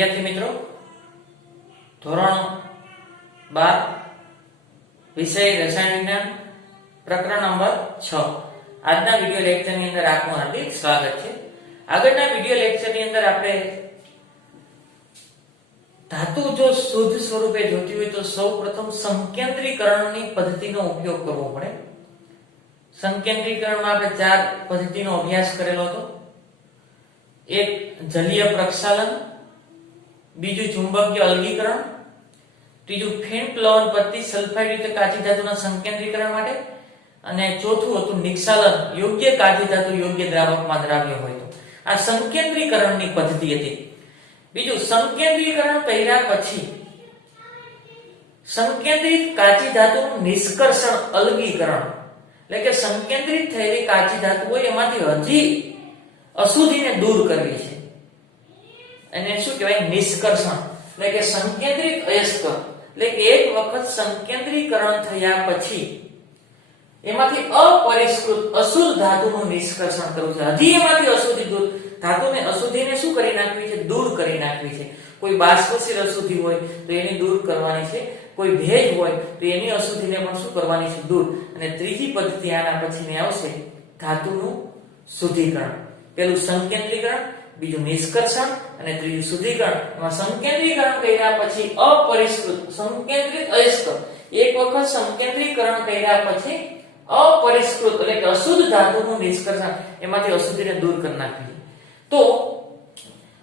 વિદ્યાર્થી મિત્રો, ધોરણ 12 વિષય રસાયણ વિજ્ઞાન પ્રકરણ નંબર 6 આજના વિડિયો લેક્ચરની અંદર આપનું હાર્દિક સ્વાગત છે। આગળના વિડિયો લેક્ચરની અંદર આપણે ધાતુ જો શુદ્ધ સ્વરૂપે જોતી હોય તો સૌપ્રથમ સંકેન્દ્રીકરણની પદ્ધતિનો ઉપયોગ કરવો પડે। સંકેન્દ્રીકરણમાં આપણે 4 પદ્ધતિનો અભ્યાસ કરેલો હતો। એક જલીય પ્રક્ષાલન, બીજું ચુંબકીય અલગીકરણ, ત્રીજું ફીણ પ્લવન પદ્ધતિ સલ્ફાઇડ યુક્ત કાચી ધાતુના સંકેન્દ્રીકરણ માટે, અને ચોથું હતું નિક્ષાલન, યોગ્ય કાચી ધાતુ યોગ્ય દ્રાવકમાં દ્રાવ્ય હોય તો। આ સંકેન્દ્રીકરણની પદ્ધતિ હતી। બીજું સંકેન્દ્રીકરણ કર્યા પછી સંકેન્દ્રિત કાચી ધાતુનું નિષ્કર્ષણ અલગીકરણ, એટલે કે સંકેન્દ્રિત થયેલી કાચી ધાતુ હોય એમાંથી હજી અશુદ્ધિને દૂર કરવી છે, અને શું કહેવાય નિષ્કર્ષણ, એટલે કે સંકેન્દ્રિત અયસ્ક, એટલે કે એક વખત સંકેન્દ્રીકરણ થયા પછી એમાંથી અપરિષ્કૃત અશુદ્ધ ધાતુનું નિષ્કર્ષણ કરવું છે। હજી એમાંથી અશુદ્ધિ દૂર, ધાતુને અશુદ્ધિને શું કરી નાખવી છે? દૂર કરી નાખવી છે। કોઈ બાષ્પશીલ અશુદ્ધિ હોય તો એની દૂર કરવાની છે, કોઈ ભેજ હોય તો એની અશુદ્ધિને પણ શું કરવાની છે? દૂર। અને ત્રીજી પદ્ધતિ આના પછીની આવશે ધાતુનું શુદ્ધિકરણ। પેલું સંકેન્દ્રીકરણ, બીજું નિષ્કર્ષણ અને ત્રીજું શુદ્ધિકરણ। એમાં સંકેન્દ્રીકરણ કર્યા પછી અપરિષ્કૃત સંકેન્દ્રિત અયસ્ક, એક વખત સંકેન્દ્રીકરણ કર્યા પછી અપરિષ્કૃત એટલે કે અશુદ્ધ ધાતુનું નિષ્કર્ષણ, એમાંથી અશુદ્ધિને દૂર કરી નાખવી। તો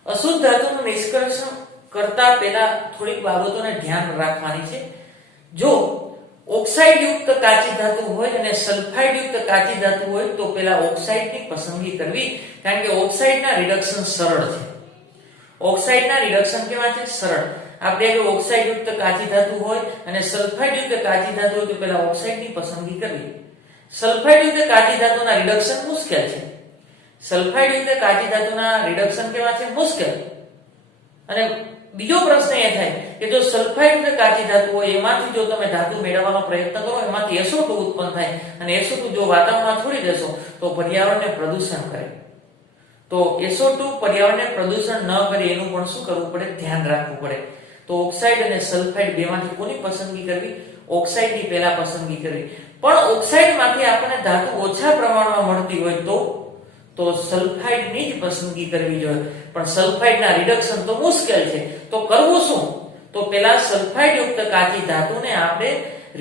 અશુદ્ધ ધાતુનું નિષ્કર્ષણ કરતા પહેલા થોડીક બાબતોને ધ્યાન રાખવાની છે। જો ઓક્સાઇડ યુક્ત કાચી ધાતુ હોય અને સલ્ફાઇડ યુક્ત કાચી ધાતુ હોય તો પહેલા ઓક્સાઇડની પસંદગી કરવી, કારણ કે ઓક્સાઇડના રિડક્શન સરળ છે। ઓક્સાઇડના રિડક્શન કેવા છે? સરળ। આપણે જો ઓક્સાઇડ યુક્ત કાચી ધાતુ હોય અને સલ્ફાઇડ યુક્ત કાચી ધાતુ હોય તો પહેલા ઓક્સાઇડની પસંદગી કરવી। સલ્ફાઇડ યુક્ત કાચી ધાતુના રિડક્શન મુશ્કેલ છે। સલ્ફાઇડ યુક્ત કાચી ધાતુના રિડક્શન કેવા છે? મુશ્કેલ। અને બીજો પ્રશ્ન એ થાય કે જો સલ્ફાઇડ યુક્ત કાચી ધાતુ હોય એમાંથી જો તમે ધાતુ મેળવવાનો પ્રયત્ન કરો એમાંથી SO2 ઉત્પન્ન થાય, અને SO2 જો વાતાવરણમાં છોડી દેશો તો પર્યાવરણને પ્રદૂષણ કરે। તો SO2 પર્યાવરણને પ્રદૂષણ ન કરે એનું પણ શું કરવું પડે? ધ્યાન રાખવું પડે। તો ઓક્સાઇડ અને સલ્ફાઇડ બેમાંથી કોની પસંદગી કરવી? ઓક્સાઇડની પહેલા પસંદગી કરવી। પણ ઓક્સાઇડમાંથી આપણને ધાતુ ઓછા પ્રમાણમાં મળતી હોય તો સલ્ફાઇડની જ પસંદગી કરવી જોઈએ। પણ સલ્ફાઇડના રિડક્શન તો મુશ્કેલ છે, તો કરવું શું? તો પહેલા સલ્ફાઇડ યુક્ત કાચી ધાતુને આપણે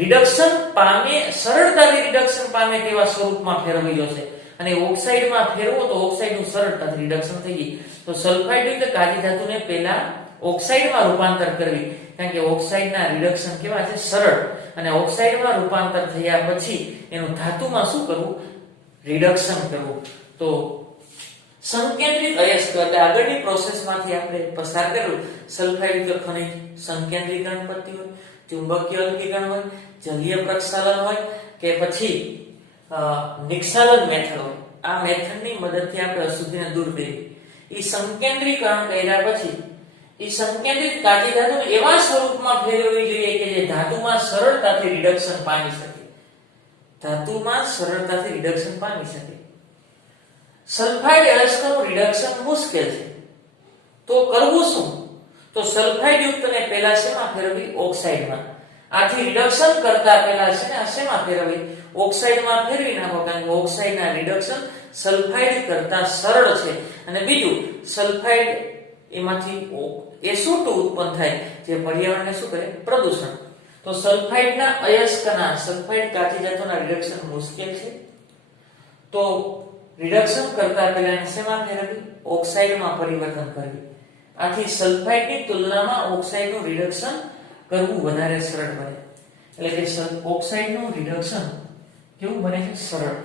રિડક્શન પામે, સરળતાથી રિડક્શન પામે તેવા સ્વરૂપમાં ફેરવવી જોશે, અને ઓક્સાઇડમાં ફેરવો તો ઓક્સાઇડનું સરળતાથી રિડક્શન થઈ જાય। તો સલ્ફાઇડ યુક્ત કાચી ધાતુને પહેલા ઓક્સાઇડમાં રૂપાંતર કરવી, કારણ કે ઓક્સાઇડના રિડક્શન કેવા છે? સરળ। અને ઓક્સાઇડમાં રૂપાંતર થયા પછી એનું ધાતુમાં શું કરવું? રિડક્શન કરવું। તો સંકેન્દ્રિત અયસ્ક એટલે આગળની પ્રોસેસમાંથી આપણે પસાર કર્યું। સલ્ફાઇડ યુક્ત ખનિજ સંકેન્દ્રીકરણ પદ્ધતિ હોય, ચુંબકીય અલગીકરણ હોય, જલીય પ્રક્ષાલન હોય કે પછી નિક્ષાલન મેથડ હોય, આ મેથડની મદદથી આપણે અશુદ્ધિને દૂર કરી। એ સંકેન્દ્રીકરણ કર્યા પછી એ સંકેન્દ્રિત કાચી ધાતુને એવા સ્વરૂપમાં ફેરવવી જોઈએ કે જે ધાતુમાં સરળતાથી રિડક્શન પામી શકે। ધાતુમાં સરળતાથી રિડક્શન પામી શકે। સલ્ફાઇડ અયસ્કનું રિડક્શન મુશ્કેલ છે, તો કરવું શું? તો સલ્ફાઇડ યુક્તને પહેલા શેમાં ફેરવવી? ઓક્સાઇડમાં। આથી રિડક્શન કરતા પહેલા છે ને શેમાં ફેરવવી? ઓક્સાઇડમાં ફેરવી નાખો, કારણ કે ઓક્સાઇડના રિડક્શન સલ્ફાઇડ કરતા સરળ છે। અને બીજું, સલ્ફાઇડ એમાંથી SO2 ઉત્પન્ન થાય જે પર્યાવરણને શું કરે? પ્રદૂષણ। તો સલ્ફાઇડના અયસ્કના, સલ્ફાઇડ કાચી ધાતુના રિડક્શન મુશ્કેલ છે, તો રિડક્શન કરતા પહેલા શેમાં ફેરવવી? ઓક્સાઇડમાં પરિવર્તન કરવી। આથી સલ્ફાઇડની તુલનામાં ઓક્સાઇડનું રિડક્શન કરવું વધારે સરળ બને, એટલે કે ઓક્સાઇડનું રિડક્શન કેવું બને છે? સરળ।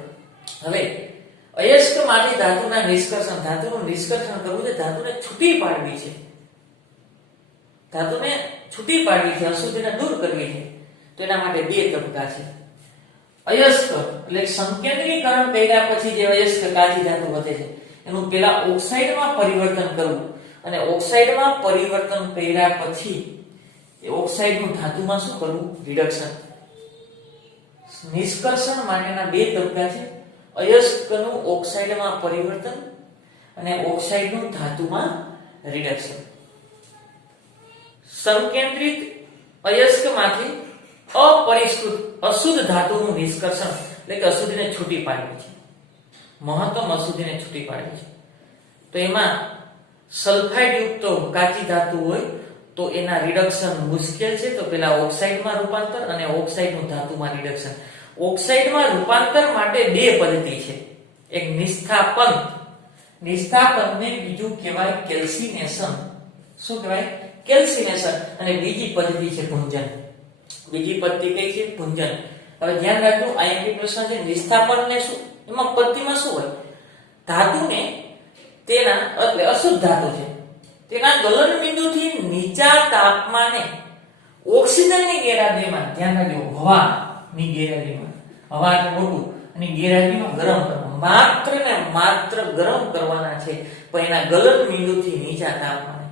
હવે અયસ્કમાંથી ધાતુના નિષ્કર્ષણ, ધાતુનું નિષ્કર્ષણ કરવું છે, ધાતુને છૂટી પાડવી છે, ધાતુને છૂટી પાડવી છે, અશુદ્ધિને દૂર કરવી છે। તો એના માટે 2 તબક્કા છે। અયસ્ક એટલે સંકેન્દ્રીકરણ કર્યા પછી જે અયસ્ક કાચી ધાતુ વધે છે એનું પહેલા ઓક્સાઇડમાં પરિવર્તન કરવું, અને ઓક્સાઇડમાં પરિવર્તન કર્યા પછી એ ઓક્સાઇડનું ધાતુમાં શું કરવું? રિડક્શન। નિષ્કર્ષણ માટેના 2 તબક્કા છે, અયસ્કનું ઓક્સાઇડમાં પરિવર્તન અને ઓક્સાઇડનું ધાતુમાં રિડક્શન। સંકેન્દ્રિત અયસ્કમાંથી અપરિષ્કૃત અશુદ્ધ ધાતુનું નિષ્કર્ષણ એટલે કે અશુદ્ધિને છૂટી પાડવી છે, મહત્તમ અશુદ્ધિને છૂટી પાડવી છે. તો એમાં સલ્ફાઇડ યુક્ત કાચી ધાતુ હોય તો એના રિડક્શન મુશ્કેલ છે. તો પેલા ઓક્સાઇડમાં રૂપાંતર અને ઓક્સાઇડનું ધાતુમાં રિડક્શન. ઓક્સાઇડમાં રૂપાંતર માટે બે પદ્ધતિ છે, એક નિસ્થાપન, નિસ્થાપનને બીજું કહેવાય કેલ્સિનેશન. શું કહેવાય? કેલ્સિનેશન. અને બીજી પદ્ધતિ છે ભુંજન. બીજી પદ્ધતિ કઈ છે? ભુંજન. હવે ધ્યાન રાખજો, આઈએમપી પ્રશ્ન છે નિસ્થાપન ને શું, એમાં પદ્ધતિમાં શું હોય? ધાતુને તેના એટલે અશુદ્ધ ધાતુ છે તેના ગલન બિંદુથી નીચા તાપમાને ઓક્સિજનની ગેરહાજરીમાં, ધ્યાન રાખજો હવાની ગેરહાજરીમાં, હવા એટલે મોટું અને ગેરહાજરીમાં ગરમ કરવાનું, માત્ર ને માત્ર ગરમ કરવાના છે. પણ એના ગલન બિંદુથી નીચા તાપમાને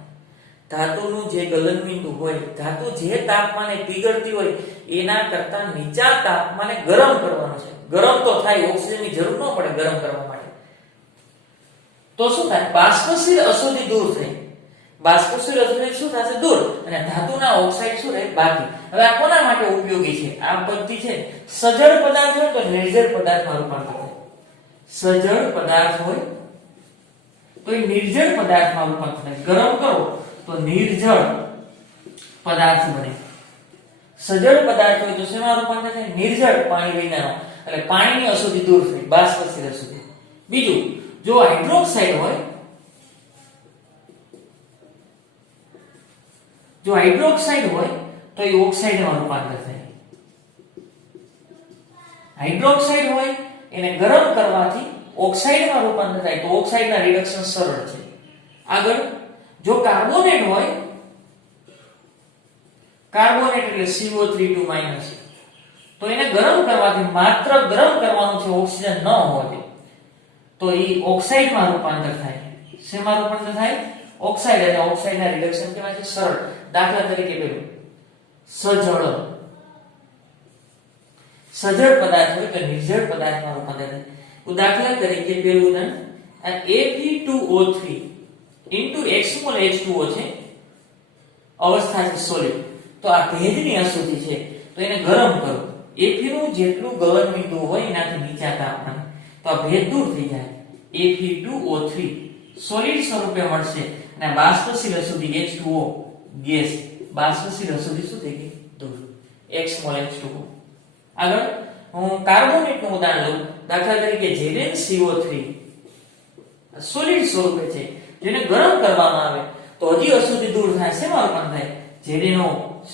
ધાતુનું જે ગલન બિંદુ હોય, ધાતુ જે તાપમાને પીગળતી હોય એના કરતા નીચા તાપમાને ગરમ કરવાનું છે. ગરમ તો થાય, ઓક્સિજનની જરૂર ન પડે ગરમ કરવા માટે. તો શું થાય? બાષ્પશીલ અશુદ્ધિ દૂર થઈ. બાષ્પશીલ અશુદ્ધિ શું થશે? દૂર. અને ધાતુના ઓક્સાઇડ શું રહે? બાકી. હવે આ કોના માટે ઉપયોગી છે? આ પદ્ધતિ છે સજળ પદાર્થ હોય તો નિર્જળ પદાર્થમાં રૂપાંતર થાય. સજળ પદાર્થ હોય તો એ નિર્જળ પદાર્થમાં રૂપાંતર થાય. ગરમ કરો તો નિર્જળ પદાર્થ બને. સજળ પદાર્થ હોય તો શેમાં રૂપાંતર થાય? નિર્જળ, પાણી વિનાનો. એટલે પાણીની અશુદ્ધિ દૂર થઈ, બાષ્પશીલ અશુદ્ધિ. બીજું, જો હાઇડ્રોક્સાઇડ હોય, જો હાઇડ્રોક્સાઇડ હોય તો એ ઓક્સાઇડમાં રૂપાંતર થાય. હાઇડ્રોક્સાઇડ હોય એને ગરમ કરવાથી ઓક્સાઇડમાં રૂપાંતર થાય. તો ઓક્સાઇડના રિડક્શન સરળ છે. આગળ, જો કાર્બોનેટ હોય, કાર્બોનેટ એટલે CO3 તો એને ગરમ કરવાથી, માત્ર ગરમ કરવાનું છે, ઓક્સિજન ન હોય તો એ ઓક્સાઇડમાં રૂપાંતર થાય. શેમાં રૂપાંતર થાય? ઓક્સાઇડ. અને ઓક્સાઇડના રિડક્શન કેવા છે? સરળ. દાખલા તરીકે પેલું સજળ પદાર્થ હોય તો નિર્જળ પદાર્થમાં રૂપાંતર થાય. તો દાખલા તરીકે પેલું આ Fe2O3 x મોલ H2O છે, અવસ્થા છે સોલિડ. તો આ ભેજની અશુદ્ધિ છે તો એને ગરમ કરો. Fe નું જેટલું ગલન બિંદુ હોય એનાથી નીચા તાપમાને તો આ ભેજ દૂર થઈ જાય. Fe2O3 સોલિડ સ્વરૂપે મળશે અને બાષ્પશીલ અશુદ્ધિ H2O ગેસ, બાષ્પશીલ અશુદ્ધિ શું થઈ ગઈ? દૂર. x mall H2O. આગળ હું કાર્બોનેટનું ઉદાહરણ લઉં. દાખલા તરીકે ZnCO3 સોલિડ સ્વરૂપે છે, જેને ગરમ કરવામાં આવે તો હજી અશુદ્ધિ દૂર થાય. શેમાં રૂપાંતર થાય? ZnO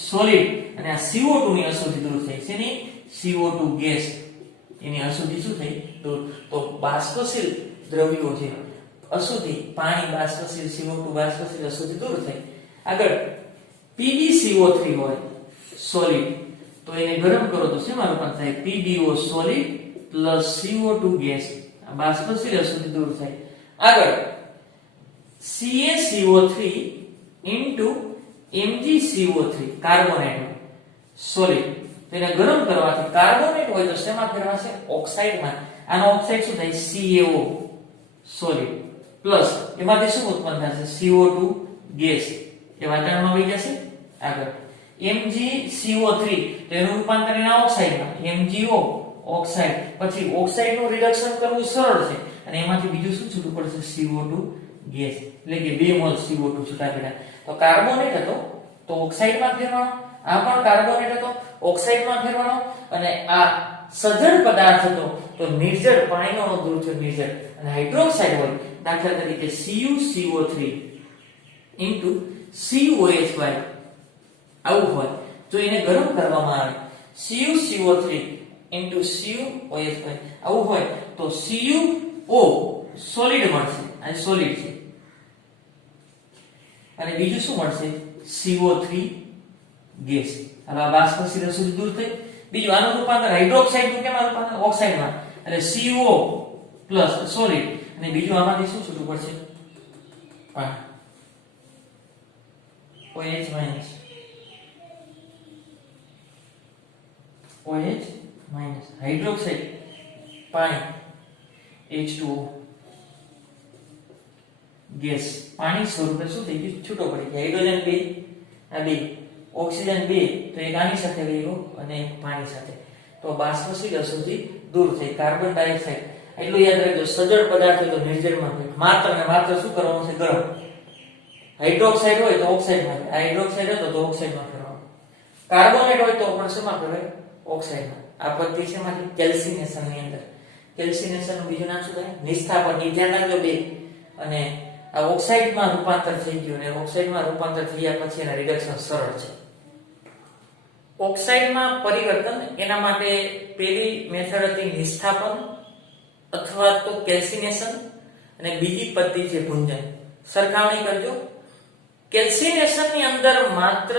સોલિડ અને આ CO2 ની અશુદ્ધિ દૂર થઈ. શેની? CO2 ગેસ, એની અશુદ્ધિ શું થઈ? દૂર. તો બાષ્પશીલ દ્રવ્યો છે, અશુદ્ધિ, પાણી બાષ્પશીલ, CO2 બાષ્પશીલ, અશુદ્ધિ દૂર થઈ. આગળ PbCO3 હોય સોલિડ તો એને ગરમ કરો તો શેમાં રૂપાંતર થાય? PbO solid plus CO2 gas, બાષ્પશીલ અશુદ્ધિ દૂર થાય. આગળ CaCO3 MgCO3 કાર્બોનેટ સોલિડ તો એને ગરમ કરવાથી કાર્બોનેટ હોય તો શેમાં ફેરવાશે? ઓક્સાઇડમાં. આનો ઓક્સાઇડ શું થાય? CaO સોલિડ પ્લસ એમાંથી શું ઉત્પન્ન થશે? CO2 ગેસ, એ વાતાવરણમાં વહી જશે. આગળ MgCO3 તો એનું રૂપાંતર એના ઓક્સાઇડમાં, MgO ઓક્સાઇડ. પછી ઓક્સાઇડનું રિડક્શન કરવું સરળ છે અને એમાંથી બીજું શું છૂટું પડશે? CO2 ગેસ, એટલે કે 2 મોલ CO2 છૂટા પડ્યા. તો કાર્બોનેટ હતો તો ઓક્સાઇડમાં ફેરવાનો, આ પણ કાર્બોનેટ હતો ઓક્સાઇડમાં ફેરવાનો, અને આ સજળ પદાર્થ હતો તો નિર્જળ, પાણીનો દૂર છે નિર્જળ. અને હાઇડ્રોક્સાઇડ હોય દાખલા તરીકે CuCO3 COHY આવું હોય તો એને ગરમ કરવામાં આવે. CuCO3 COHY આવું હોય તો CuO સોલિડ મળશે, આ સોલિડ છે, અને બીજું શું મળશે? CO3 gas. હવે આ બાષ્પશીલ અશુદ્ધિ દૂર થઈ. બીજું આનું રૂપાંતર હાઇડ્રોક્સાઇડ નું કેમાં રૂપાંતર? ઓક્સાઇડમાં, એટલે CO પ્લસ સોલિડ. અને બીજું આમાંથી શું છૂટું પડશે? OH minus, OH minus, hydroxide પાણી H2O ગેસ, પાણી સ્વરૂપે શું થઈ ગયું? છૂટો પડી ગયો. હાઇડ્રોજન 2 આ બે ઓક્સિજન બે તો એક આની સાથે વહ્યો અને એક પાણી સાથે, તો બાષ્પશીલ અશુદ્ધિ દૂર થઈ. કાર્બન ડાયોક્સાઇડ એટલું યાદ રાખજો, સજળ પદાર્થ હોય તો નિર્જળમાં માત્ર ને માત્ર શું કરવાનું છે? ગરમ. હાઇડ્રોક્સાઇડ હોય તો ઓક્સાઇડમાં, હાઇડ્રોક્સાઇડ હોય તો ઓક્સાઇડમાં ફેરવવાનું. કાર્બોનેટ હોય તો પણ શેમાં ફેરવાય? ઓક્સાઇડમાં. આ પદ્ધતિ છે એમાંથી કેલ્સિનેશન ની અંદર. કેલ્સિનેશન નું બીજું નામ શું થાય? નિસ્થાપન. એ ધ્યાન રાખજો બે. અને આ ઓક્સાઇડમાં રૂપાંતર થઈ ગયું અને ઓક્સાઇડમાં રૂપાંતર થયા પછી એના રિડક્શન સરળ છે. ઓક્સાઇડમાં પરિવર્તન એના માટે પેલી મેથડ હતી નિસ્થાપન અથવા તો કેલ્સિનેશન, અને બીજી પદ્ધતિ છે ભુંજન. સરખામણી કરજો. કેલ્સિનેશન ની અંદર માત્ર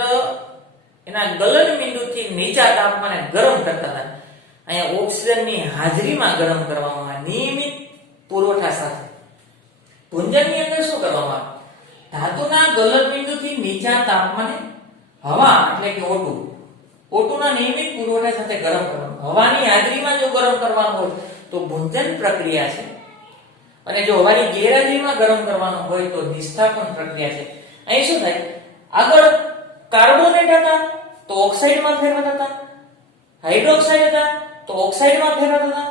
એના ગલન બિંદુથી નીચા તાપમાને ગરમ કરતા હતા. અહીંયા ઓક્સિજનની હાજરીમાં ગરમ કરવામાં આવે નિયમિત પુરવઠા સાથે. ભુંજનની અંદર શું કરવામાં આવે? ધાતુના ગલન બિંદુથી નીચા તાપમાને હવા એટલે કે O2 ના નિયમિત પુરવઠા સાથે ગરમ કરવાનું. હવાની હાજરીમાં જો ગરમ કરવાનું હોય તો ભુંજન પ્રક્રિયા છે, અને જો હવાની ગેરહાજરીમાં ગરમ કરવાનું હોય તો નિસ્થાપન પ્રક્રિયા છે. અહીં શું થાય? આગળ કાર્બોનેટ હતા તો ઓક્સાઇડમાં ફેરવાતા હતા, હાઇડ્રોક્સાઇડ હતા તો ઓક્સાઇડમાં ફેરવાતા હતા,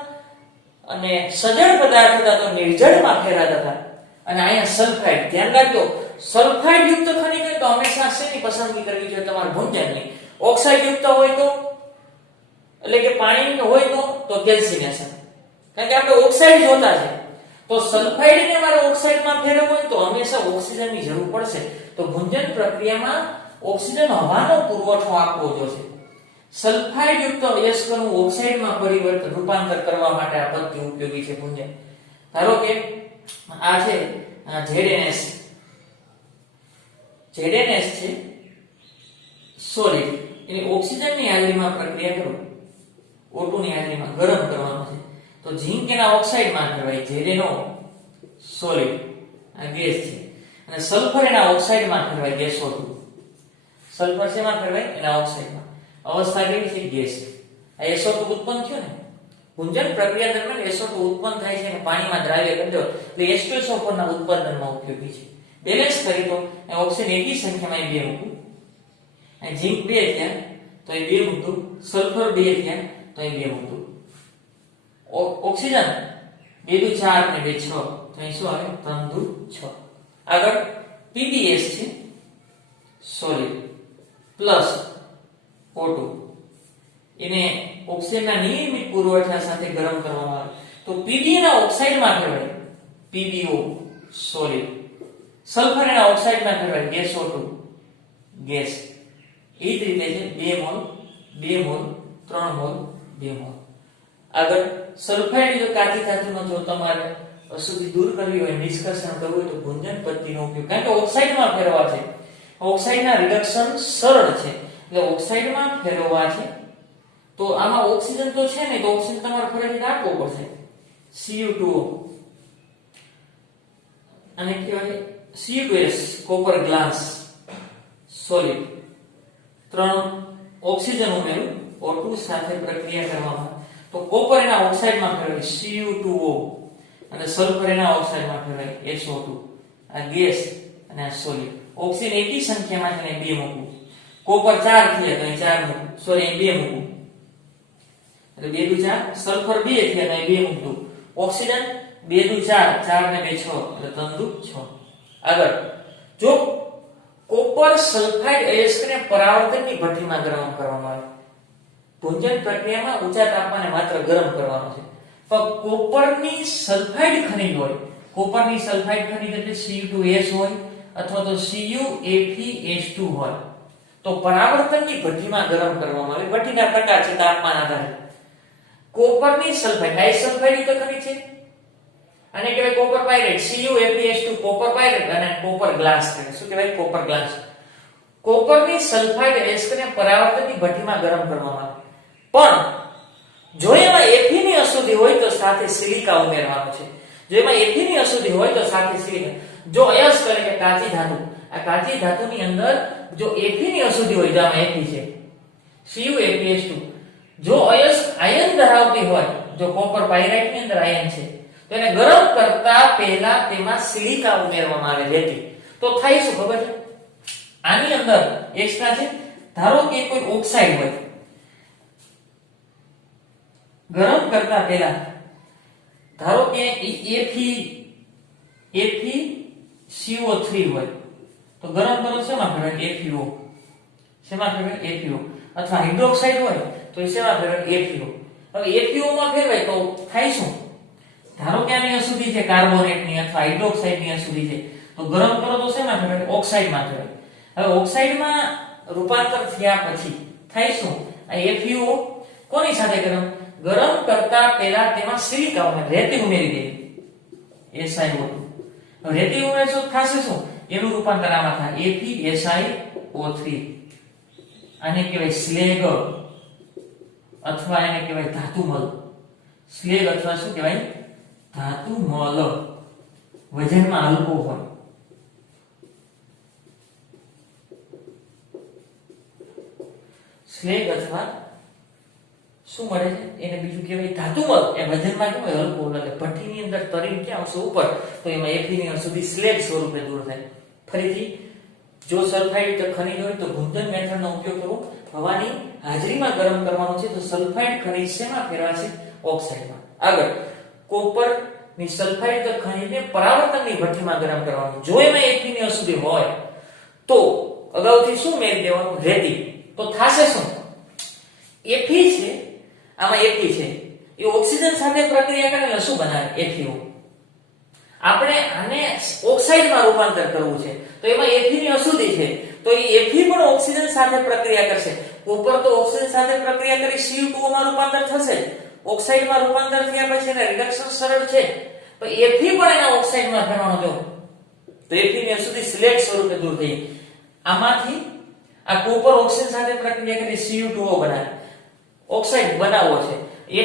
અને સજળ પદાર્થ હતા તો નિર્જળમાં ફેરવાતા હતા. અને અહીંયા સલ્ફાઇડ. ધ્યાન રાખજો, સલ્ફાઇડ યુક્ત ખનિજ હોય તો હંમેશા શેની પસંદગી કરવી જોઈએ? તમારે ભુંજનની. ઓક્સાઇડ યુક્ત હોય તો એટલે કે પાણી હોય તો કેલ્સિનેશન. કારણ કે આપણે ઓક્સાઇડ જોતા છે, તો સલ્ફાઇડને મારે ઓક્સાઇડમાં ફેરવવું હોય તો હંમેશા ઓક્સિજનની જરૂર પડશે. તો ભુંજન પ્રક્રિયામાં ઓક્સિજન હવાનો પુરવઠો આપવો જોશે. સલ્ફાઇડ યુક્ત અયસ્કનું ઓક્સાઇડમાં પરિવર્તન રૂપાંતર કરવા માટે આ પદ્ધતિ ઉપયોગી છે ભુંજન. ધારો કે આ છે ZNS. ZNS છે સોલિડ, એની ઓક્સિજનની હાજરીમાં પ્રક્રિયા કરો, O2 ની હાજરીમાં ગરમ કરવાનું છે, તો ઝિંક એના ઓક્સાઇડમાં ફેરવાય, ZNO સોલિડ આ ગેસ છે, અને સલ્ફર એના ઓક્સાઇડમાં ફેરવાય, SO2. સલ્ફર શેમાં ફેરવાય? એના ઓક્સાઇડમાં. અવસ્થા કેવી છે? ગેસ. આ SO2 ઉત્પન્ન થયો ને ભુંજન પ્રક્રિયા દરમિયાન SO2 ઉત્પન્ન થાય છે અને પાણીમાં દ્રાવ્ય કરી દો એટલે H2SO4 ના ઉત્પાદનમાં ઉપયોગી છે. બેલેન્સ કરી તો ઓક્સિજન એકી સંખ્યામાં બે મૂકું, અને ઝિંક 2 થયા તો એ 2 મૂકું, સલ્ફર 2 થયા તો એ 2 મૂકું. ઓક્સિજન 2 દુ 4 ને 2 6 તો અહીં શું આવે? 3 દુ 6. આગળ PbS છે સોલિડ પ્લસ O2, એને ઓક્સિજનના નિયમિત પુરવઠા સાથે ગરમ કરવામાં આવે તો Pb ના ઓક્સાઇડમાં ફેરવાય, PbO સોલિડ. સલ્ફર એના ઓક્સાઇડમાં ફેરવાય, SO2 ગેસ. એ જ રીતે છે 2 મોલ 2 મોલ 3 મોલ 2 મોલ. આગળ સલ્ફાઇડ જો કાચી ધાતુનો જો તમારે અશુદ્ધિ દૂર કરવી હોય, નિષ્કર્ષણ કરવું હોય તો ભુંજન પદ્ધતિનો ઉપયોગ. કારણ કે ઓક્સાઇડમાં ફેરવવા છે, ઓક્સાઇડના રિડક્શન સરળ છે એટલે ઓક્સાઇડમાં ફેરવવા છે. તો આમાં ઓક્સિજન તો છે ને, તો ઓક્સિજન તમારે ફરીથી આપવો પડશે. Cu2O અને કહેવાય Cu2S copper glass solid. 3 oxygen ઉમેરું, O2 સાથે પ્રક્રિયા કરવામાં તો કોપર એના ઓક્સાઇડમાં ફેરવાય, Cu2O, અને સલ્ફર એના ઓક્સાઇડમાં ફેરવાય, SO2. આ ગેસ અને આ સોલિડ. ઓક્સિજન એકી સંખ્યામાં છે ને 2 મૂકું, કોપર 4 થયા તો અહીં 4 મૂકું, સોરી અહીં 2 મૂકું એટલે 2 દુ 4, સલ્ફર 2 થયા તો અહીં 2 મૂકું, ઓક્સિજન 2 દુ 4, 4 ને 2 6 એટલે 3 દુ 6. આગળ જો કોપર સલ્ફાઇડ અયસ્કને પરાવર્તનની ભઠ્ઠીમાં ગરમ કરવામાં આવે, ભુંજન પ્રક્રિયામાં ઊંચા તાપમાને માત્ર ગરમ કરવાનો છે, પણ કોપરની સલ્ફાઇડ ખનિજ હોય, કોપરની સલ્ફાઇડ ખનિજ એટલે Cu2S હોય અથવા તો CuFeS2 હોય તો પરાવર્તનની ભઠ્ઠીમાં ગરમ કરવામાં આવે. ભઠ્ઠીના પ્રકાર છે તાપમાન આધારે. કોપરની સલ્ફાઇડ ડાયસલ્ફાઇડ યુક્ત ખનિજ છે, આને કહેવાય copper pyrite, CuFeS2 copper pyrite, અને કોપર ગ્લાસ કહેવાય. શું કહેવાય? Copper glass. કોપરની સલ્ફાઇડ અયસ્કને પરાવર્તનની ભઠ્ઠીમાં ગરમ કરવામાં આવે, પણ જો એમાં Fe ની અશુદ્ધિ હોય તો સાથે સિલિકા ઉમેરવાનો છે. જો એમાં Fe ની અશુદ્ધિ હોય તો સાથે સિલિકા. જો અયસ્ક એટલે કે કાચી ધાતુ, આ કાચી ધાતુની અંદર જો Fe ની અશુદ્ધિ હોય, તો આમાં Fe છે CuFeS2. જો અયસ્ક આયન ધરાવતી હોય, જો કોપર પાયરાઇટ ની અંદર આયન છે તો એને ગરમ કરતા પહેલા તેમાં સિલિકા ઉમેરવામાં આવે લેતી, તો થાય શું ખબર છે? આની અંદર એક્સ્ટ્રા છે. ધારો કે કોઈ ઓક્સાઇડ હોય, ગરમ કરતા પહેલા ધારો કે FeCO3 હોય તો ગરમ કરો શેમાં ફેરવાય? FeO. શેમાં ફેરવાય? FeO. અથવા હાઇડ્રોક્સાઇડ હોય તો એ શેમાં ફેરવાય? FeO. હવે FeO માં ફેરવાય તો થાય શું? ધારો કે આની અશુદ્ધિ છે કાર્બોનેટની અથવા હાઇડ્રોક્સાઇડની અશુદ્ધિ છે તો ગરમ કરો તો શેમાં ફેરવાય? ઓક્સાઇડમાં ફેરવાય. હવે ઓક્સાઇડમાં રૂપાંતર થયા પછી થાય શું? આ FeO કોની સાથે ગરમ કરતા પહેલા તેમાં સિલિકા રેતી ઉમેરી દેવી, SiO2. હવે રેતી ઉમેરશો થશે શું? એનું રૂપાંતર આમાં થાય FeSiO3. આને કહેવાય સ્લેગ અથવા એને કહેવાય ધાતુમલ. સ્લેગ અથવા શું કહેવાય? ધાતુમલ. વજનમાં હલકો હોય. સ્લેગ અથવા શું મળે છે એને બીજું કહેવાય ધાતુમલ. એ વજનમાં કેમ હોય? હલકો. એટલે ભઠ્ઠીની અંદર તરીને ક્યાં આવશે? ઉપર. તો એમાં Fe ની અશુદ્ધિ સ્લેગ સ્વરૂપે દૂર થાય. ફરીથી જો સલ્ફાઇડ ખનિજ હોય તો ગુંજન મેથડનો ઉપયોગ કરવો. હવાની હાજરીમાં ગરમ કરવાનો છે તો સલ્ફાઇડ ખનિજ શેમાં ફેરવાશે? ઓક્સાઇડમાં. આગળ કોપર ની સલ્ફાઇડ ખનિજને પરાવર્તનની ભઠ્ઠીમાં ગરમ કરવાનું. જો એમાં Fe ની અશુદ્ધિ હોય તો અગાઉથી શું મેળવી દેવાનું? રેતી. તો થાશે શું? Fe છે, આમાં Fe છે એ ઓક્સિજન સાથે પ્રક્રિયા કરીને શું બનાવે? FeO. આપણે આને ઓક્સાઇડમાં રૂપાંતર કરવું છે તો એમાં Fe ની અશુદ્ધિ છે તો એ Fe પણ ઓક્સિજન સાથે પ્રક્રિયા કરશે. કોપર તો ઓક્સિજન સાથે પ્રક્રિયા કરી Cu2O માં રૂપાંતર થશે. ઓક્સાઇડમાં રૂપાંતર થયા પછી એના રિડક્શન સરળ છે તો Fe પણ એના ઓક્સાઇડમાં ફેરવાનો જો તો Fe ની અશુદ્ધિ સ્લેગ સ્વરૂપે દૂર થઈ. આમાંથી આ કોપર ઓક્સિજન સાથે પ્રક્રિયા કરી Cu2O બનાવે, ઓક્સાઇડ બનાવવો છે.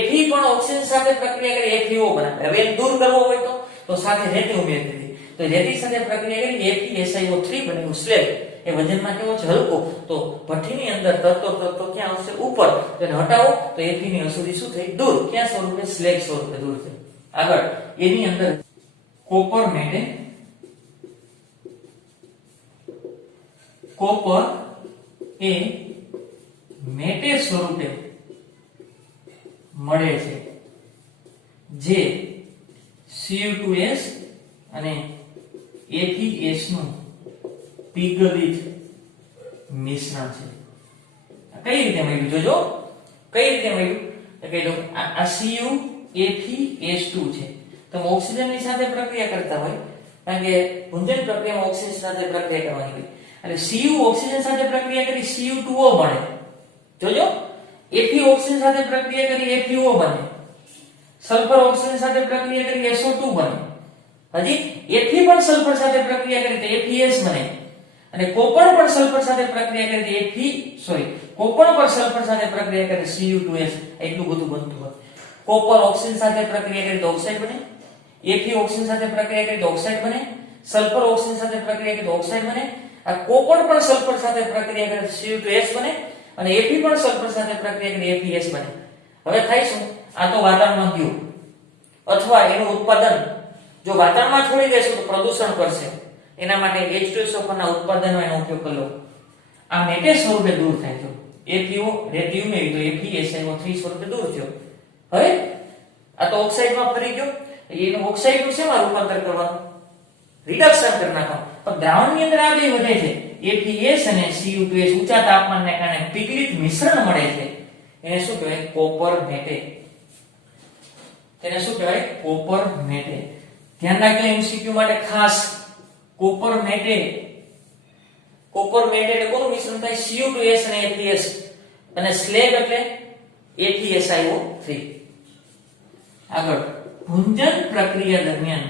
Fe પણ ઓક્સિજન સાથે પ્રક્રિયા કરી FeO બનાવે. હવે એને દૂર કરવો હોય તો સાથે રેતી ઉમેરી દીધી તો રેતી સાથે પ્રક્રિયા કરી FeSiO3 બન્યું સ્લેગ. એ વજનમાં કેવો છે? હલકો. તો ભઠ્ઠીની અંદર તરતો ક્યાં આવશે? ઉપર. તો એને હટાવો તો Fe ની અશુદ્ધિ શું થઈ? દૂર. ક્યાં સ્વરૂપે? સ્લેગ સ્વરૂપે દૂર થઈ. આગળ એની અંદર કોપર મેટે કોપર એ મેટે સ્વરૂપે મળે છે જે Cu2S અને FeS નું પીગલિત મિશ્રણ છે. કઈ રીતે મળ્યું? જોજો કઈ રીતે મળ્યું તો કહી દઉં. આ CuFeS2 છે. તમે ઓક્સિજનની સાથે પ્રક્રિયા કરતા હોય કારણ કે ગુંજન પ્રક્રિયામાં ઓક્સિજન સાથે પ્રક્રિયા કરવાની હોય અને Cu ઓક્સિજન સાથે પ્રક્રિયા કરી Cu2O મળે. જોજો Fe ઓક્સિજન સાથે પ્રક્રિયા કરી FeO બને. સલ્ફર ઓક્સિજન સાથે પ્રક્રિયા કરી SO2 બને. હજી Fe પણ સલ્ફર સાથે પ્રક્રિયા કરી તો FeS બને અને કોપર પણ સલ્ફર સાથે પ્રક્રિયા કરી તો કોપર પર સલ્ફર સાથે પ્રક્રિયા કરી Cu2S. એટલું બધું બનતું હોય. કોપર ઓક્સિજન સાથે પ્રક્રિયા કરી તો ઓક્સાઇડ બને. Fe ઓક્સિજન સાથે પ્રક્રિયા કરી તો ઓક્સાઇડ બને. સલ્ફર ઓક્સિજન સાથે પ્રક્રિયા કરી તો ઓક્સાઇડ બને. આ કોપર પણ સલ્ફર સાથે પ્રક્રિયા કરી Cu2S બને અને Fe પણ સલ્ફર સાથે પ્રક્રિયા કરી FeS બને. હવે થાય શું? આ તો વાતાવરણમાં ગયું અથવા એનું ઉત્પાદન જો વાતાવરણમાં છોડી દેશો તો પ્રદૂષણ કરશે. એના માટે H2SO4 ના ઉત્પાદનનો એનો ઉપયોગ કરો. આ મેટે સ્વરૂપે દૂર થાય છે. FeO રેતી ઉમેરી તો FeSiO3 સ્વરૂપે દૂર થયો. હવે આ તો ઓક્સાઇડમાં ફરી ગયો. એનું ઓક્સાઇડનું શેમાં રૂપાંતર કરવાનું? રિડક્શન કરી નાખવાનું. પણ દ્રાવણની અંદર આ બે વધે છે. FeS અને Cu2S ઊંચા તાપમાનને કારણે પીગલિત મિશ્રણ મળે છે. એને શું કહેવાય? કોપર મેટે. તેને શું કહેવાય? કોપર મેટે. ધ્યાન રાખજો MCQ માટે ખાસ. કોપર મેટે એટલે કોનું મિશ્રણ થાય? Cu2S અને FeS અને સ્લેગ એટલે FeSiO3. આગળ ભુંજન પ્રક્રિયા દરમિયાન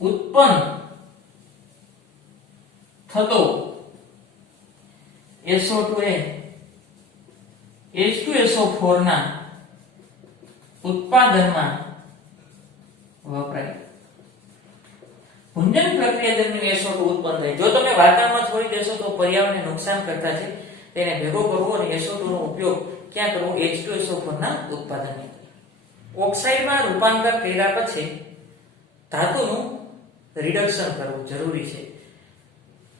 ઉત્પન્ન થતો SO2 એ H2SO4 ના ઉત્પાદનમાં વપરાય. ભુંજન પ્રક્રિયા દરમિયાન SO2 ઉત્પન્ન થાય. જો તમે વાતાવરણમાં છોડી દેશો તો પર્યાવરણને નુકસાન કરતા છે. તેને ભેગો કરવો અને SO2 નો ઉપયોગ ક્યાં કરવો? H2SO4 ના ઉત્પાદન. ઓક્સાઇડમાં રૂપાંતર કર્યા પછી ધાતુનું રિડક્શન કરવું જરૂરી છે.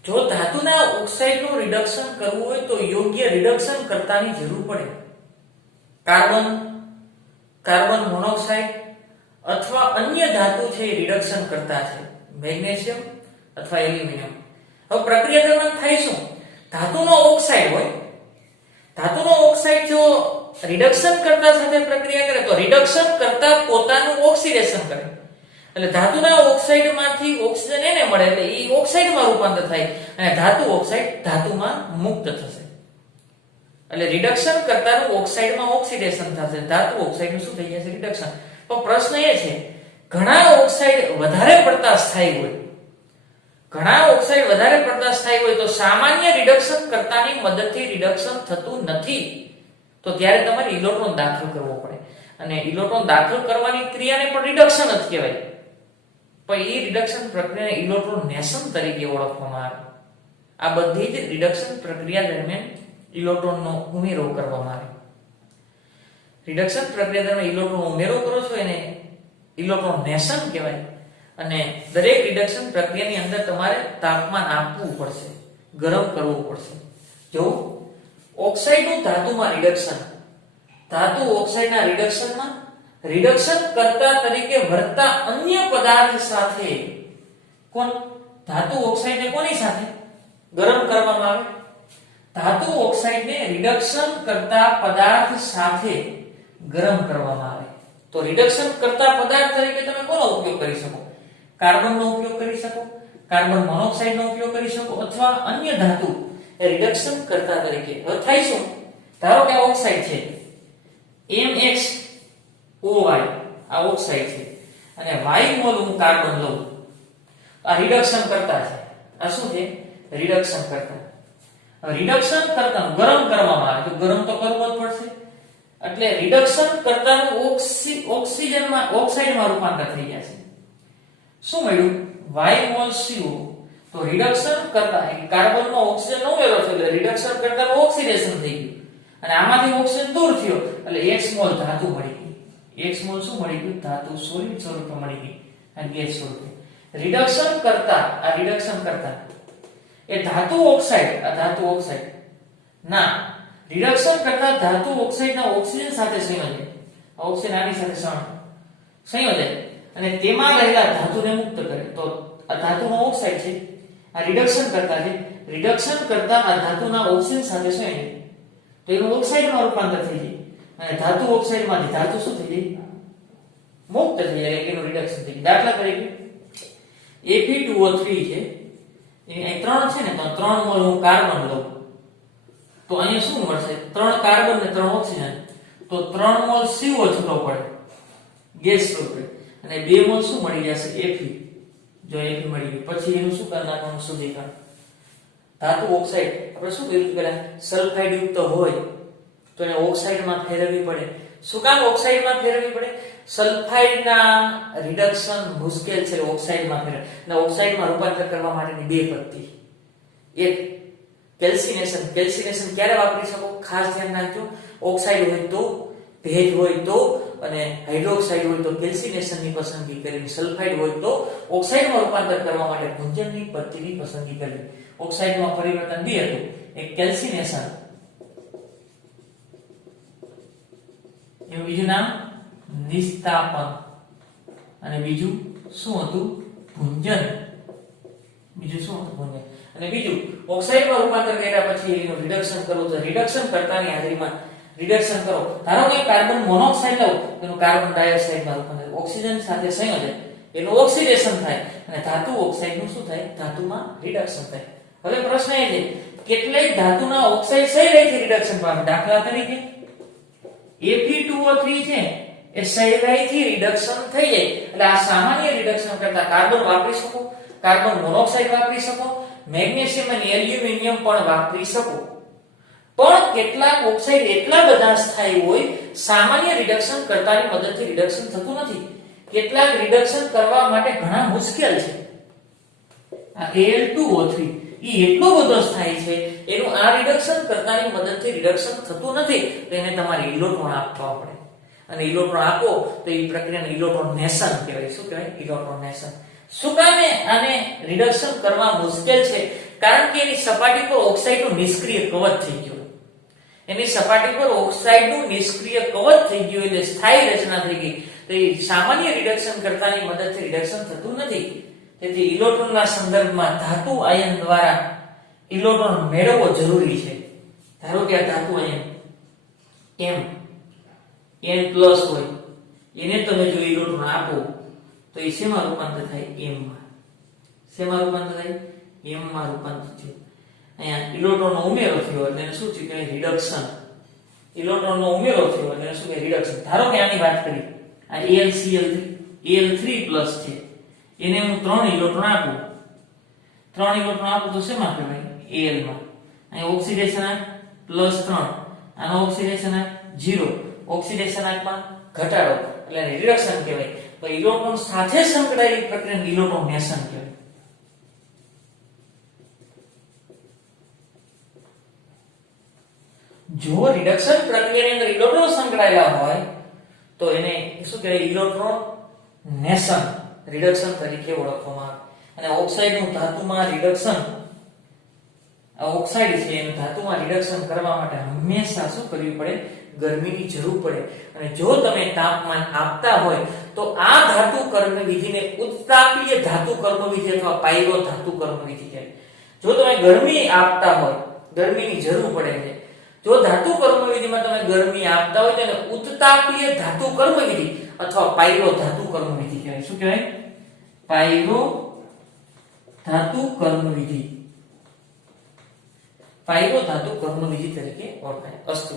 જો ધાતુના ઓક્સાઇડનું રિડક્શન કરવું હોય તો યોગ્ય રિડક્શન કર્તાની જરૂર પડે. કાર્બન મોનોક્સાઇડ અથવા અન્ય ધાતુ છે એ રિડક્શન કરતા છે, મેગ્નેશિયમ અથવા એલ્યુમિનિયમ. હવે પ્રક્રિયા દરમિયાન થાય શું? ધાતુનો ઓક્સાઇડ હોય, ધાતુનો ઓક્સાઇડ જો રિડક્શન કરતા સાથે પ્રક્રિયા કરે તો રિડક્શન કરતા પોતાનું ઓક્સિડેશન કરે, એટલે ધાતુના ઓક્સાઇડમાંથી ઓક્સિજન એને મળે એટલે એ ઓક્સાઇડમાં રૂપાંતર થાય અને ધાતુ ઓક્સાઇડ ધાતુમાં મુક્ત થશે. એટલે રિડક્શન કરતાનું ઓક્સાઇડમાં ઓક્સિડેશન થશે, ધાતુ ઓક્સાઇડનું શું થઈ જશે? રિડક્શન. તો પ્રશ્ન એ છે, ઘણા ઓક્સાઇડ વધારે પડતા સ્થાયી હોય, ઘણા ઓક્સાઇડ વધારે પડતા સ્થાયી હોય તો સામાન્ય રિડક્શન કરતાની મદદથી રિડક્શન થતું નથી, તો ત્યારે તમારે ઇલેક્ટ્રોન દાખલ કરવો પડે અને ઇલેક્ટ્રોન દાખલ કરવાની ક્રિયાને પણ રિડક્શન જ કહેવાય. પણ એ રિડક્શન પ્રક્રિયાને ઇલેક્ટ્રોનેશન તરીકે ઓળખવામાં આવે. આ બધી જ રિડક્શન પ્રક્રિયા દરમિયાન ઇલેક્ટ્રોનનો ઉમેરો કરવામાં આવે. રિડક્શન પ્રક્રિયા દરમિયાન ઇલેક્ટ્રોન ઉમેરો કરો છો એને ઇલેક્ટ્રોનેશન કહેવાય. અને દરેક રિડક્શન પ્રક્રિયાની અંદર તમારે તાપમાન આપવું પડશે, ગરમ કરવું પડશે. જો ઓક્સાઇડનું ધાતુમાં રિડક્શન, ધાતુ ઓક્સાઇડના રિડક્શનમાં રિડક્શન કરતા તરીકે વર્તતા અન્ય પદાર્થ સાથે, કોણ? ધાતુ ઓક્સાઇડને કોની સાથે ગરમ કરવામાં આવે? ધાતુ ઓક્સાઇડને રિડક્શન કરતા પદાર્થ સાથે ગરમ કરવામાં આવે. તો રિડક્શન કરતા પદાર્થ તરીકે તમે કોનો ઉપયોગ કરી શકો? કાર્બનનો ઉપયોગ કરી શકો, કાર્બન મોનોક્સાઇડનો ઉપયોગ કરી શકો અથવા અન્ય ધાતુ એ રિડક્શન કરતા તરીકે. હવે થાય શું? ધારો કે ઓક્સાઇડ છે MxOY, આ ઓક્સાઇડ છે અને Y મોલ હું કાર્બન લઉં, આ રિડક્શન કરતા છે. આ શું છે? રિડક્શન કરતા. હવે રિડક્શન કરતા ગરમ કરવામાં આવે તો ગરમ તો કરવું જ પડશે, એટલે રિડક્શન કરતાનું ઓક્સિજનમાં ઓક્સાઇડમાં રૂપાંતર થઈ જશે. શું મળ્યું? Y mall CO. તો રિડક્શન કરતા કાર્બનનો ઓક્સિજન ઉમેરો છે એટલે રિડક્શન કરતાનું ઓક્સિડેશન થઈ ગયું અને આમાંથી ઓક્સિજન દૂર થયો એટલે X મોલ ધાતુ મળી ગઈ. X મોલ શું મળી ગયું? ધાતુ સોલિડ સ્વરૂપે મળી ગઈ અને ગેસ સ્વરૂપે. રિડક્શન કરતા, આ રિડક્શન કરતા એ ધાતુ ઓક્સાઇડ, આ ધાતુ ઓક્સાઇડ ના રિડક્શન કરતા ધાતુ ઓક્સાઇડના ઓક્સિજન સાથે સંયોજે, આ ઓક્સિજન આની સાથે સંયોજે અને તેમાં રહેલા ધાતુને મુક્ત કરે. તો આ ધાતુનો ઓક્સાઇડ છે, આ રિડક્શન કરતા છે, રિડક્શન કરતા આ ધાતુના ઓક્સિજન સાથે સંયોજે તો એનું ઓક્સાઇડમાં રૂપાંતર થઈ જાય અને ધાતુ ઓક્સાઇડમાંથી ધાતુ શું થઈ જાય? મુક્ત થઈ જાય, એનું રિડક્શન થઈ જાય. દાખલા તરીકે Fe2O3 છે, એ 3 છે ને, તો 3 મોલ હું કાર્બન લઉં તો અહીંયા શું મળશે? 3 કાર્બન ને 3 ઓક્સિજન, તો 3 મોલ CO છૂટો પડે ગેસ સ્વરૂપે અને 2 મોલ શું મળી જશે? Fe. જો Fe મળી ગયું પછી એનું શું કરી નાખવાનું? શુદ્ધિકરણ. ધાતુ ઓક્સાઇડ આપણે શું કર્યું પેલા? સલ્ફાઇડ યુક્ત હોય તો એને ઓક્સાઇડમાં ફેરવવી પડે. શું કામ ઓક્સાઇડમાં ફેરવવી પડે? સલ્ફાઇડના રિડક્શન મુશ્કેલ છે, ઓક્સાઇડમાં ફેરવે અને ઓક્સાઇડમાં રૂપાંતર કરવા માટેની બે પદ્ધતિ. એક કેલ્સિનેશન. કેલ્સિનેશન ક્યારે વાપરી શકો? ખાસ ધ્યાન રાખજો, ઓક્સાઇડ હોય તો, ભેજ હોય તો અને હાઇડ્રોક્સાઇડ હોય તો કેલ્સિનેશનની પસંદગી કરવી. સલ્ફાઇડ હોય તો ઓક્સાઇડમાં રૂપાંતર કરવા માટે ભુંજનની પદ્ધતિની પસંદગી કરવી. ઓક્સાઇડમાં પરિવર્તન બે હતું, એક કેલ્સિનેશન, એનું બીજું નામ નિસ્તાપન અને બીજું શું હતું? ભુંજન. બીજું શું હતું? ભુંજન. અને બીજું ઓક્સાઇડમાં રૂપાંતર કર્યા પછી એનું રિડક્શન કરવું. તો રિડક્શન કરતાની હાજરીમાં રિડક્શન કરો. ધારો કે કાર્બન મોનોક્સાઇડ લો, એનું કાર્બન ડાયોક્સાઇડમાં રૂપાંતર, ઓક્સિજન સાથે સંયોજન, એનું ઓક્સિડેશન થાય અને ધાતુ ઓક્સાઇડનું શું થાય? ધાતુમાં રિડક્શન થાય. હવે પ્રશ્ન એ છે, કેટલાક ધાતુના ઓક્સાઇડ સહેલાઈથી રિડક્શન પામે. દાખલા તરીકે Fe2O3 છે એ સહેલાઈથી રિડક્શન થઈ જાય એટલે આ સામાન્ય રિડક્શન કરતા કાર્બન વાપરી શકો, કાર્બન મોનોક્સાઇડ વાપરી શકો, મેગ્નેશિયમ અને એલ્યુમિનિયમ પણ વાપરી શકો. પણ કેટલાક ઓક્સાઇડ એટલા બધા સ્થાયી હોય સામાન્ય રિડક્શન કરતાની મદદથી રિડક્શન થતું નથી. કેટલાક રિડક્શન કરવા માટે ઘણા મુશ્કેલ છે. આ Al2O3 એ એટલો બધો સ્થાયી છે, એનું આ રિડક્શન કરતાની મદદથી રિડક્શન થતું નથી, તો એને તમારે ઇલેક્ટ્રોન આપવા પડે અને ઇલેક્ટ્રોન આપો તો એ પ્રક્રિયાને ઇલેક્ટ્રોનેશન કહેવાય. શું કહેવાય? ઇલેક્ટ્રોનેશન. શું કામે આને રિડક્શન કરવા મુશ્કેલ છે? કારણ કે એની સપાટી પર ઓક્સાઇડનું નિષ્ક્રિય કવચ થઈ ગયું. એની સપાટી પર ઓક્સાઇડનું નિષ્ક્રિય કવચ થઈ ગયું એટલે સ્થાયી રચના થઈ ગઈ. તો એ સામાન્ય રિડક્શન કરતાની મદદથી રિડક્શન થતું નથી. તેથી ઇલેક્ટ્રોનના સંદર્ભમાં ધાતુ આયન દ્વારા ઇલેક્ટ્રોન મેળવવો જરૂરી છે. ધારો કે આ ધાતુ આયન n+ હોય, એને તમે જો ઇલેક્ટ્રોન આપો તો એ શેમાં રૂપાંતર થાય? m માં. શેમાં રૂપાંતર થાય? m માં રૂપાંતર થયું. અહીંયા ઇલેક્ટ્રોનનો ઉમેરો થયો એટલે એને શું થયું કે રિડક્શન. ઇલેક્ટ્રોનનો ઉમેરો થયો એટલે શું કે રિડક્શન. ધારો કે આની વાત કરી, આ Al3+ છે, એને હું 3 ઇલેક્ટ્રોન આપું. 3 ઇલેક્ટ્રોન આપું તો શેમાં કહેવાય? Al માં. અહીં ઓક્સિડેશન આંક +3, આનો ઓક્સિડેશન આંક 0, ઓક્સિડેશન આંકમાં ઘટાડો એટલે રિડક્શન કહેવાય. તો ઇલેક્ટ્રોન સાથે સંકળાયેલી પ્રક્રિયાને ઇલેક્ટ્રોનેશન કહેવાય. જો રિડક્શન પ્રક્રિયાની અંદર ઇલેક્ટ્રોન સંકળાયેલા હોય તો એને શું કહેવાય? ઇલેક્ટ્રોનેશન રિડક્શન તરીકે ઓળખવામાં આવે. અને ઓક્સાઇડનું ધાતુમાં રિડક્શન, આ ઓક્સાઇડ છે એનું ધાતુમાં રિડક્શન કરવા માટે હંમેશા શું કરવું પડે? ગરમીની જરૂર પડે. અને જો તમે તાપમાન આપતા હોય તો આ ધાતુ કર્મ વિધિને ઉત્તાપીય ધાતુ કર્મ વિધિ અથવા પાયરો ધાતુ કર્મ વિધિ કહેવાય. જો તમે ગરમી આપતા હોય, ગરમીની જરૂર પડે છે, જો ધાતુ કર્મ વિધિમાં તમે ગરમી આપતા હોય તો એને ઉત્તાપીય ધાતુ કર્મ વિધિ અથવા પાયરો ધાતુ કર્મ વિધિ કહેવાય. શું કહેવાય? પાયરો ધાતુ કર્મ વિધિ. પાયરો ધાતુ કર્મ વિધિ તરીકે ઓળખાય. અસ્તુ.